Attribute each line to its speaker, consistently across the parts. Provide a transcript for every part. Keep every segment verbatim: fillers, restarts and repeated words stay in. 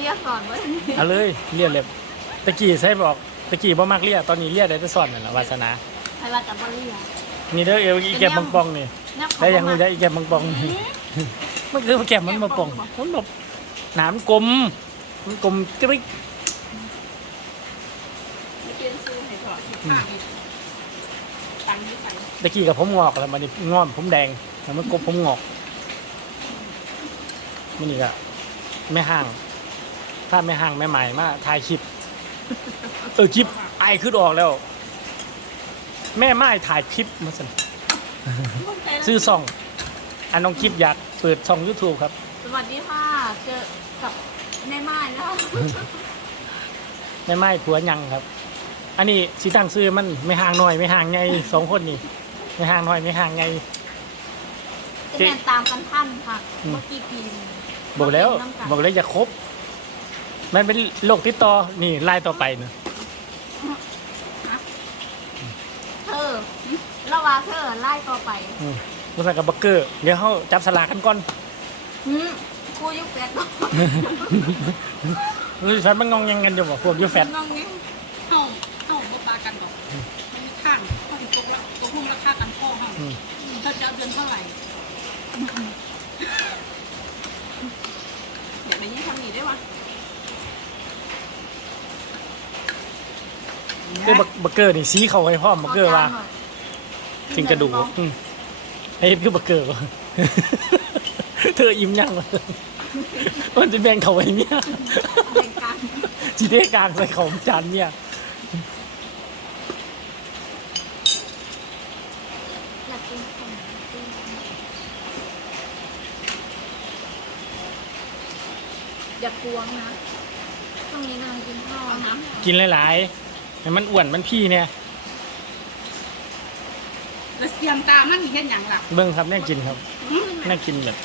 Speaker 1: รียกสอนว่า
Speaker 2: เอาเลยเรียกเลยตะกี้ใช่บอกตะกี้บ่มักเรียกตอนนี้เรียกได้แต่สอนนั่นแหละวาสนา
Speaker 1: ใครว่าจับบอลลี่อ่ะ
Speaker 2: นี่เด้อเอวอีแกมบังปองนี่ได้ยังได้อีแกมบังปองนี่มันคือแกมมันบังปองมันแบบหนามกลมมันกลมกริ๊กตะกี้กับผมงอกแล้วมันนี่งอมผมแดงแล้วมันกบผมงอกมันนี่ก็ไม่ห่างถ้าไม่ห่างไม่ใหม่มาถ่ายคลิปเออคลิปไอขึ้นออกแล้วแม่ไม้ถ่ายคลิปมาสั่นซื้อซ่องอันน้องคลิปอยากเปิดช่อง ยูทูบ ครับ
Speaker 1: สวัสดีค่ะเจอกับแม่ไม้แล้ว
Speaker 2: แม่ไม้ผัวยังครับอันนี้สีตั้งซื้อมันไม่ห่างหน่อยไม่ห่างไงสองคนนี่ไม่ห่างหน่อยไม่ห่างไง
Speaker 1: จะแม่ตามกันท่านค่ะเมื่อกี้ปี
Speaker 2: บอกแล้วบอกแล้วอย่าคบมันเป็นโรคติดต่อนี่ไล่ต่อไปเนอะ
Speaker 1: เธอระว่าเธอไล่ต่อไป
Speaker 2: แล้วไปกับบักเกอร์เดี๋ยวเขาจับสลากกันก่อน
Speaker 1: กูยุแฟต
Speaker 2: รู้แฟตมันงงยังกันอยู่บ่พวกยุแฟต
Speaker 3: งงนี้เข้าเข้าบปากันบอกมันมีข้างเขาถึงตัวตัวพุ่งราคากันพ่อเขาเธอจะเดือนเท่าไหร่เดี๋ยวไปยี่ทำหนีได้วะ
Speaker 2: คือบักเกอร์นี่ซีเขาให้พ่อบักเกอร์ว่าถึงกระดูกไอ้คือบักเกอร์เธออิ่มยังมันจะแบ่งเขาไว้เนี่ยจีเด้กลางใส่ของจานเนี่ย
Speaker 1: อย่ากวงนะช่วงนี้นางกินข้าวนะ
Speaker 2: กินหลายๆให้มันอ้วนมันพี่เนี่ย
Speaker 3: แล้วเสียมตามันเห็นอย่างหลัก
Speaker 2: เบิ้งครับน่ากินครับน่ากินแบบ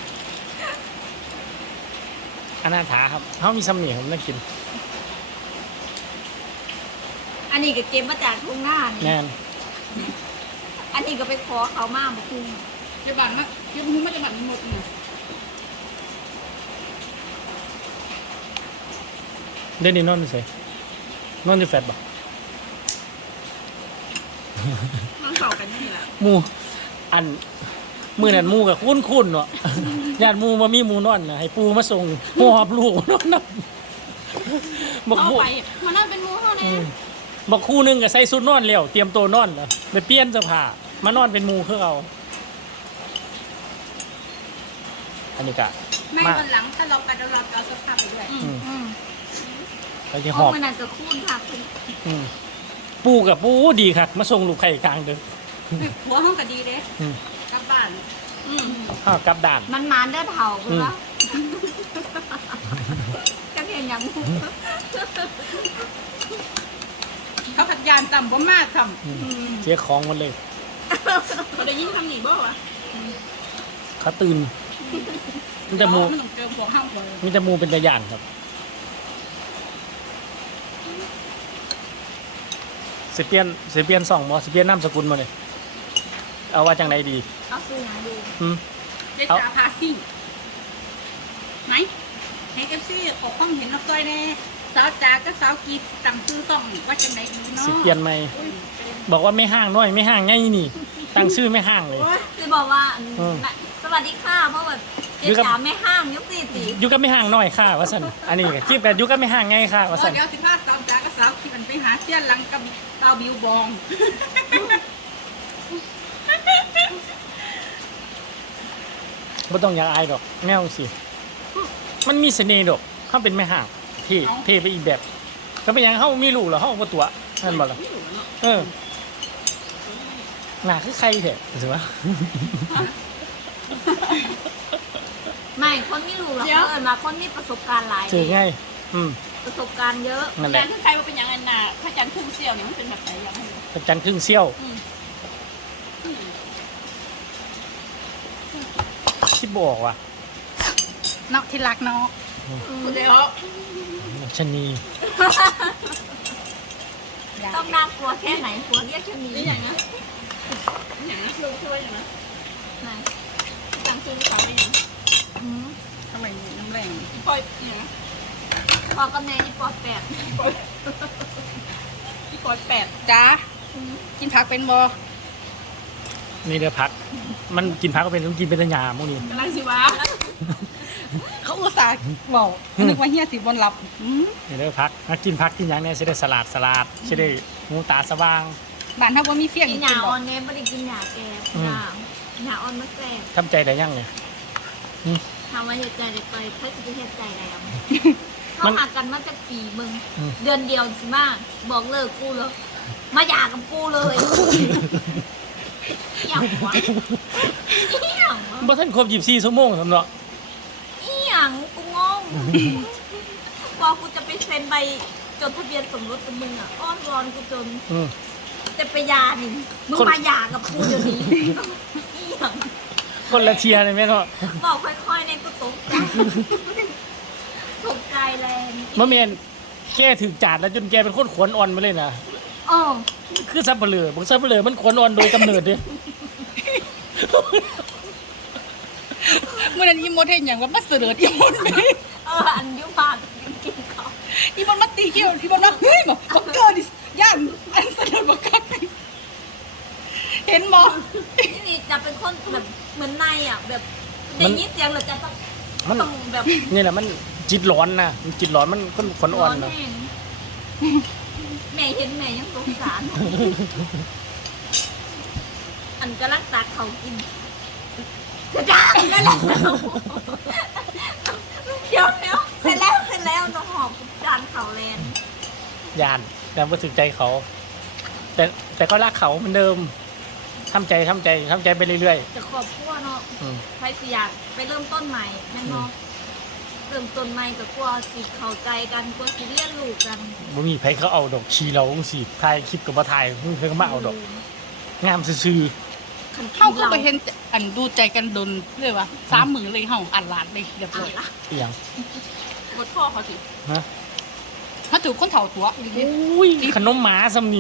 Speaker 2: อนาถาครับเขามีสำเนียงครับน่ากิน
Speaker 1: อันนี้ก็เก็บมาจากทุ่งนา
Speaker 2: แน่น
Speaker 1: อันนี้ก็ไปขอเขามากมาคุ้ม
Speaker 3: จะบันมาเก็บหุ้มมาจะบันหมดเนี่ย
Speaker 2: เดี๋ยวนี้นอนอยู่ไสนอนอยู่แฟดบ่
Speaker 3: มันเข่ากันนี่แหละ
Speaker 2: มูอันมือนั่นมูกับคุ้นคุ้นเนาะญาติมูมามีมูนอนนะให้ปูมาส่งหอบลูกนอนนับ
Speaker 3: บอกไปมันน่าเป็นมูเท่านี้
Speaker 2: บอกคู่นึงก็ใส่ชุดนอนแล้วเตรียมตัวนอนแล้วไปเปลี่ยนเสื้อผ้ามานอนเป็นมูเพื่อเอาอันนี้กะ
Speaker 3: ไม่วันหลังถ้าเราไปเราเราเอาเสื้อผ้าไปด้วย
Speaker 2: ไปที่หอบ
Speaker 1: มันอาจจะคุ้นค่ะ
Speaker 2: ปูกับปูดีครับมาส่งลูกไข่กลางเด้อ
Speaker 3: หัวห้องก็ดีเด้กลับบ้าน
Speaker 2: อ้าวกลับด่าน
Speaker 1: มันมานเด้อเถ่าคุณวะจะเห็นอย่าง
Speaker 3: เขาผัดยานต่ำบ่มากท
Speaker 2: ำเสียของมันเลย
Speaker 3: เขาได้ยินคำหนีบ่วะ
Speaker 2: เขาตื่นมีแต่มูมีแต่มูเป็นตะยานครับสิเปียนสิเปียนสองมอสิเปียนน้ำสกุลมาเลยเอาว่าจังไหนดี
Speaker 1: เอาซื้อหาดู
Speaker 3: เจ๊จ่าพาซิ่งไหมเฮกเอฟซีออกข้องเห็นนักซอยแน่สาวจ๋าก็สาวกีตั้งซื้อต้องว่าจังไหนดีเนาะ
Speaker 2: สิเปียนไหมบอกว่าไม่ห่างน้อยไม่ห่างไงนี่ตั้งชื่อไม่ห่างเลย
Speaker 1: คือบอกว่าสวัสดีค่ะเพราะแบบเจ๊จ๋าไม่ห่างยุคสี่ตี
Speaker 2: ยุคก็ไม่ห่างน้อยค่ะวะสันอันนี้คลิปกันยุคก็ไม่ห่างไงค่ะวะสัน
Speaker 3: เดี๋ยวสิพาสาวจ๋าก็สาวกีมันไปหาเสี้ยนหลังกับเตาบิวบอง
Speaker 2: ไม่ต้องอยากอายดอกแมวสิมันมีเสน่ห์ดอกเขาเป็นไม่ห่างเท่เท่ไปอีกแบบก็เป็นอย่างเขามีลูกเหรอเขาเอาตัวนั่นบ่ล่ะเออหนาคือใครเถอะถือว่า
Speaker 1: ไม่คนมีลูกหรอกเอิญมาคนมีประสบการณ์หลาย
Speaker 2: ถือไงอืม
Speaker 1: ประสบการณ์เยอะ
Speaker 3: พระจันทร์คือใครว่าเป็นอย่างนั้นน่ะพระจันทร์ครึ่งเสี้ยวเนี่ยมันเป็นแบบไหนอย่างไร
Speaker 2: พระจันทร์ครึ่งเสี้ยวคิดบอกว่ะ
Speaker 3: นอกที่รักนอกเดี๋ยว
Speaker 2: ชนี
Speaker 1: ต้องน่ากลัวแค่ไหนกลัวเรียกชนี
Speaker 3: อย่างนั้นอย่างนั้นลูกช่วยอย่างนั้น
Speaker 1: ไหน
Speaker 3: จังซื้อเขาไปอย่างทำไมน้ำแรงปล่อยอย่างนั้น
Speaker 1: พอกับแม่นี่ปอดแปด
Speaker 3: พี่กอดแปดจ้ากินผักเป็นบ่
Speaker 2: นี่เด้อพัก มันกินพักก็เป็นต้องกินเป็นตะหยาพวกนี้
Speaker 3: กำลังสิวะเขาอุตส่าห์บอกนึกว่าเฮียสิบนหลับอืม
Speaker 2: นี่เด้อพักถ้ากินพักกินหยังเนี่ยสิได้สลัดสลัดสิได้หูตาสว่าง
Speaker 3: บ้านถ้าว่ามีเฟี้ยง
Speaker 1: กิน
Speaker 3: กิน
Speaker 1: หยา
Speaker 3: บ่
Speaker 1: ออนเน่ไม่ได้กินหยาแก่หยาหยาออนมาแก่
Speaker 2: ทำใจได้ยังเนี่ย
Speaker 1: ทำมาเหตุใจได้ไปถ้าจะไปเหตุใจแล้วเขาหากันมาจากปีมึง เดือนเดียวสิมากบอกเลิกกูเลยมาหย่ากับกูเลยเอี่ยงวะเอี่ยงวะ
Speaker 2: บ่ทันครบยี่สิบสี่ชั่วโมงสำเนาะ
Speaker 1: เอี่ยงกูงงพอกูจะไปเซ็นใบจดทะเบียนสมรสกับมึงอ่ะอ้อนวอนกูจน
Speaker 2: อืม
Speaker 1: จะไปหยานี่มึงมาหย่ากับกูเดี๋ยวนี้เอี่ยง
Speaker 2: คนละเทียร์เลยแม่เนาะ
Speaker 1: บอกค่อยๆในกูตกใจตกใจแรง
Speaker 2: มะเมนแกถึงจาดแล้วจนแกเป็นคนขวนอ่อนมาเลยนะ
Speaker 1: อ๋อ
Speaker 2: คือซับเปลือบอกซับเปลือมันขวนอ่อนโดยกำเนิดเด้
Speaker 3: เมื่อนั้นอีมดเห็นอย่างว่ามาเสด็จอีมดไป
Speaker 1: เอออันยุบานกินเขา
Speaker 3: อีมดมาตีเขี้ยวอีมดมาเฮ้ยบอกบอกเกิดดิย่านอันเสด็จบอกกักเห็นบ่
Speaker 1: ที่นี่จะเป็นคนแบบเหมือนในอ่ะแบบได้ยินเสียงหรือจะต้อง
Speaker 2: มัน
Speaker 1: ต้องแบบ
Speaker 2: นี่แหละมันจิตร้อนนะมันจิตร้อนมันคนขวนอ่อน
Speaker 1: ร้
Speaker 2: นะ
Speaker 1: แห้งแม่เห็นแม่ยังสงสารอันกำลังตักเขากินกระด้างนั่นแหละเดี๋ยวแล้วเสร็จแล้วเสร็จแล้วจะหอบจานเขาแลน
Speaker 2: ยานแต่ว่าถึงใจเขา แต่แต่ก็รักเขาเหมือนเดิมทำใจทำใจทำใจไปเรื่อย
Speaker 1: จะขอบพัวเนาะ
Speaker 2: ๆอืม
Speaker 1: ใครสิอยากไปเริ่มต้นใหม่แม่นเนาะเริ่มต้นใหม่กับกลัวสิเข้าใจกันกลัวสิเรียนรู้กัน
Speaker 2: บ่มีไผเขาเอาดอกชีเราองสิถ่ายคลิปกับบ่ถ่ายมึงเพิ่งมาเอาดอก งามซื่อ
Speaker 3: เข้าก็ไปเห็นอันดูใจกันดนเลยว่าสามมือเลยเฮาอันหลานเลยเรียบ
Speaker 1: อะ
Speaker 3: ร้อย
Speaker 1: ไร
Speaker 2: ๆเอียง
Speaker 1: หมดพ่อเขาสิ
Speaker 2: ฮะ
Speaker 3: ถ้าถูกคนเถ่าตัวอีกนิด
Speaker 2: อุ้ยขนมหมาซำนี่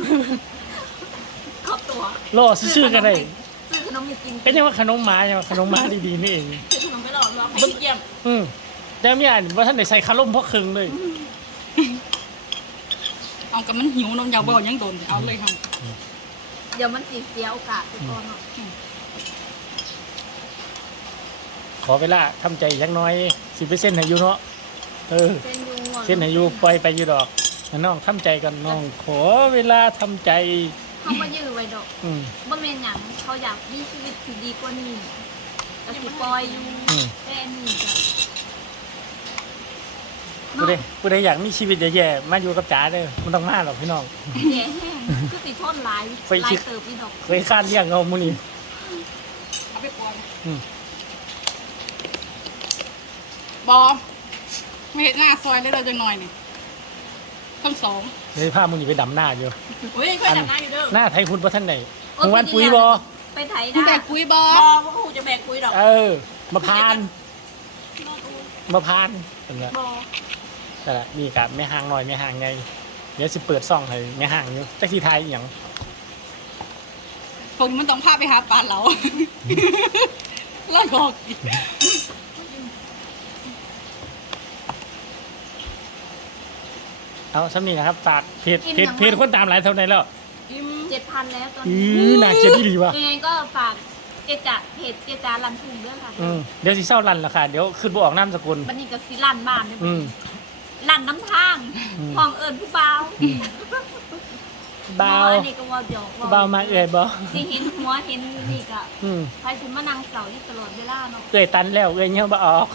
Speaker 1: ครอบตัว
Speaker 2: ล่อซื่อๆกันได้
Speaker 1: ซื้อขนมให้กิน
Speaker 2: เป็นยังว่าขนมหมาใช่ไหมขนมหมาดีๆนี่เอง
Speaker 1: ซื้อขนมไม่หลอกหรอกให้เยี่ยม
Speaker 2: อืมแต่เมียอ่านว่าท่านได้ใส่คาร่มเพราะครึ่งเลย
Speaker 3: เอากับมันหิวนมยาวบ่ยังโดนเอาเลยเฮา
Speaker 1: เดี๋ยวมันสีเสียโอกาสไปก่อนเนาะ
Speaker 2: ขอเวลาทำใจอยังน้อยสิบเปอร์เซ็นต์ให้อยู่เนาะเออ
Speaker 1: เส้นยู
Speaker 2: เส้นให้อยู่ปล่อยไปอยู่ดอกน้องทำใจกันน้องขอเวลาทำใจ
Speaker 1: เขามายื้อไว้ดอก
Speaker 2: อืม
Speaker 1: บ่แม่นหยังเขาอยากมีชีวิตที่ดีกว่านี้ก็สิปล่อยอยู่
Speaker 2: อืม
Speaker 1: แต่อันนี่ก็
Speaker 2: ผู้ใดผู้ใดอยากมีชีวิตแย่ๆมาอยู่กับจ๋าเด้อมันต้องมาหรอกพี่น้อง
Speaker 1: แย่แห้งคือสิทนหลาย
Speaker 2: ไฟ
Speaker 1: หลา
Speaker 2: ชิ
Speaker 1: ย
Speaker 2: ด
Speaker 1: เติบอีดอก
Speaker 2: เคยคาดเลี้ยงเอามูนี่
Speaker 3: เอาไปปล่อย
Speaker 2: อืม
Speaker 3: บอไม่เห็นหน้าซอยเลยเราจะหน่อยนี่ทั้งสอง
Speaker 2: เลยพามูนี่ไปดำหน้าอยู่
Speaker 3: โอ้ยค่อยจับหน้าอยู่เด้อ
Speaker 2: หน้าไทยคุณพระท่านไหนมึงวันปุ๋ยบอ
Speaker 1: ไปไถ
Speaker 3: มึง
Speaker 1: นา
Speaker 3: แบกคุยบอ
Speaker 1: บ่บ่ฮู้จะแบกคุยดอก
Speaker 2: เออ มาพานมาพานเป็นไง
Speaker 1: บ่
Speaker 2: แต่ละนี่กับแม่ห่างหน่อยแม่ห่างไงเดี๋ยวสิเปิดซ่องให้แม่ห่างอยู่จักสีไทยอหย่าง
Speaker 3: พวกนี้มันต้องพาไปหาปลาเหลาแล้วหลอกอีก
Speaker 2: เอาซ้ำนี่นะครับฝากเพจเพจเพจคนตามหลายเท่าไหร่แล้ว
Speaker 1: เจ็ดพันแล้วตอน
Speaker 2: อื
Speaker 1: นี้
Speaker 2: อน่าเกลียดที่ดีว่ะ
Speaker 1: ยังไงก็ฝากเจจาเพจเจจารันทุงด้วยค่ะ
Speaker 2: อืมเดี๋ยวสิเศร้ารันละค่ะเดี๋ยวขึ้นบออกน้ำสกุล
Speaker 1: บันนี้ก็สิลั่นบ้านด้วย
Speaker 2: อืม
Speaker 1: ลั่นน้ำทาง
Speaker 2: อืม
Speaker 1: ห้องเอิญผู้บ่าว
Speaker 2: เบา
Speaker 1: อันนี้ก็ว่าเดี๋ยว
Speaker 2: เบามาเอื่อยบ่
Speaker 1: สิเห็นหัวเห็นนี่ก็
Speaker 2: อืม
Speaker 1: ใครสิมานั่งเสาอยู่ตลอดเวลาเนาะ
Speaker 2: เอื่อยตันแล้วเอื่อยเงี้ยบ่ออก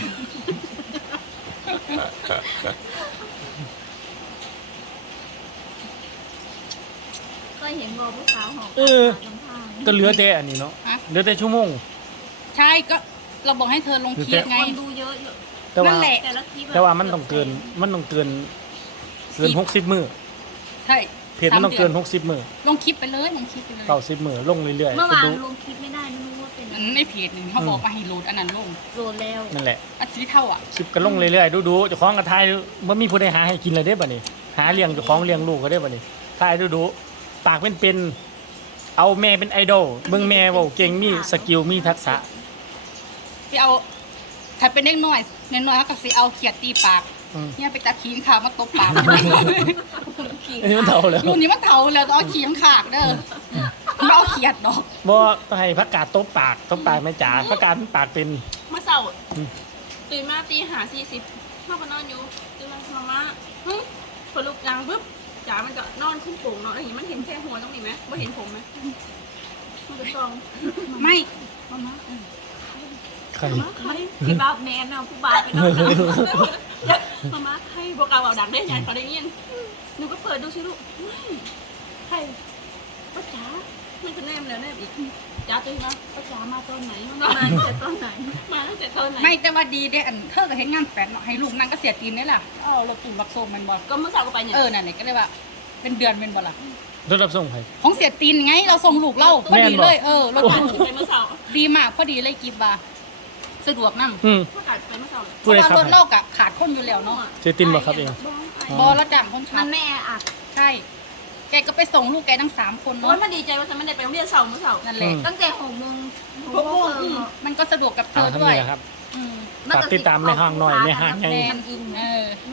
Speaker 1: เคยเห็นบ่ผู้สาวหอบ
Speaker 2: เออ
Speaker 1: น้ำทาง
Speaker 2: ก็เหลือแต่อันนี้เนาะเหลือแต่ชั่วโมง
Speaker 3: ใช่ก็เราบอกให้เธอลงคลิปไง
Speaker 1: คนดูเยอะอยู่
Speaker 2: แต่ว่า
Speaker 3: นั่นแหละ
Speaker 1: แต่ละคลิปอะ
Speaker 2: แต่ว่ามันต้องเกินมันต้องเกินเกินหกสิบมือ
Speaker 3: ใช่
Speaker 2: เพจมันต้องเกินหกสิบมือ
Speaker 3: ลงคลิปไปเลยลงคลิปไปเลย
Speaker 2: เก้าสิบมือลงเรื่อย
Speaker 1: เมื่อ
Speaker 2: ๆ
Speaker 1: วาน
Speaker 2: ดู
Speaker 1: ลงคลิปไม่ได้ไม่รู้ว่าเป็น
Speaker 3: มันในเพจหนึ่งเขาบอกมาให้โหลดอันนั้นลง
Speaker 1: โดนแล้ว
Speaker 2: นั่นแหละ
Speaker 3: อันสีเท่าอ่ะ
Speaker 2: คลิปก็ลงเรื่อยๆดูๆเจ้าของก็ถ่ายบ่มีผู้ใดหาให้กินเลยเด้บัดนี้ หาเลี้ยงเจ้าของเลี้ยงลูกก็ได้บัดนี้ถ่ายดูๆปากเป็นๆเอาแม่เป็นไอดอลเบิ่งแม่เว้าเก่งมีสกิลมีทักษะ
Speaker 3: ไปเอาถ้าเป็นเด็กน้อยเด็กน้อยเขาก็สิเอาเขียดตีปาก
Speaker 2: อืม
Speaker 3: เนี่ยไปจับขีนขามาตบปาก
Speaker 1: ขี่
Speaker 2: อันนี้มันเท่าแล้ว
Speaker 3: รุ่นนี้มันเถาแล้วต้องเอาขีนขากเด้อไม่เอาเขียดดอก
Speaker 2: บ่ต้องให้ผักกาดตบปากตบปากแม่จ๋าผักกาดมันปากเป็น
Speaker 4: เมื่อเช้า
Speaker 2: อืม
Speaker 4: ตื่นมาตีหาสี่สิบพ่อก็นอนอยู่ตื่นมามาม่าเฮ้ยพอลุกยังปุ๊บจ๋ามันก็นอนขึ้นโป่งนอนอะไรอย่างงี้มันเห็นแค่หัวตรงนี้ไหมไม่เห็นผมไหมมันก็ซอง
Speaker 3: ไม่
Speaker 4: มาม่า
Speaker 2: ใคร
Speaker 4: มาม่าใคร
Speaker 1: พี่บ้าแมนเนาะผู้บ้าไปเนาะ
Speaker 4: มาม่าใครบอกกล่าวเอาดังได้ไงเขาได้ยินหนูก็เปิดดูสิลูกไม่ใครป้าจ๋ามันก็แนมแล้วแนมอีกจ๋าตื่นมาป้าจ๋ามาตอนไหนมา
Speaker 1: มาตั้งแต่ตอนไหน
Speaker 4: มาตั้งแต่ตอนไหน
Speaker 3: ไม่แต่ว่าดีเด้อันเธอก็เห็นงานแฟนเนาะให้ลูกนั่งก็เสียตีนนี่ล่ะเอารถตู้รับส่งแมันบอล
Speaker 4: ก็เมื่อเช้าก็ไปเนี่ย
Speaker 3: เออนั่นแหละก็เลยว่า เป็นเดือนเป็นบอลล่ะ
Speaker 2: รถรับส่งไผ
Speaker 3: ของเสียตีนไงเราส่งลูกเราพอดีเลยเออรถ
Speaker 4: ประกาศ
Speaker 3: ตู้
Speaker 4: ไปเมื่อเช้า
Speaker 3: ดีมากพอดีเลยกิฟว่าสะดวกนั่ง
Speaker 2: อืม
Speaker 4: ประกาศไปเมื่อเช้าเลย
Speaker 3: เพ
Speaker 2: ผู้
Speaker 3: ราะ
Speaker 2: ใด
Speaker 3: ว่า
Speaker 2: ขับ
Speaker 3: รถ
Speaker 2: ให้
Speaker 3: เล่ากะขาดคนอยู่แล้วเนาะ
Speaker 2: เจตินบ่ครับเอง
Speaker 3: บอแล้วจ้างคนขั
Speaker 1: มั
Speaker 3: บ
Speaker 1: นไม่แออัด
Speaker 3: ใช่แกก็ไปส่งลูกแกทั้งสามคน
Speaker 4: โอ้
Speaker 3: เนาะ
Speaker 4: ยมันดีใจว่าฉันไม่ได้ไปโรงเรียนเสาร์เมื่อเสาร์
Speaker 3: นั่นแหละ
Speaker 1: ตั้งแต่หกโมงหก
Speaker 4: หก
Speaker 1: โม
Speaker 4: โม
Speaker 1: ง
Speaker 4: ง
Speaker 1: ครึ่ง
Speaker 3: มันก็สะดวกกับเธ
Speaker 2: เอา
Speaker 3: อ
Speaker 2: ทำ
Speaker 3: ด้ว
Speaker 2: นี่
Speaker 3: ย
Speaker 2: แหละครับ
Speaker 3: อืม
Speaker 2: ฝากติดตามแม่ห้างหน่อยแม่ห้างไง
Speaker 3: แม่
Speaker 1: ทำอิน
Speaker 3: เออ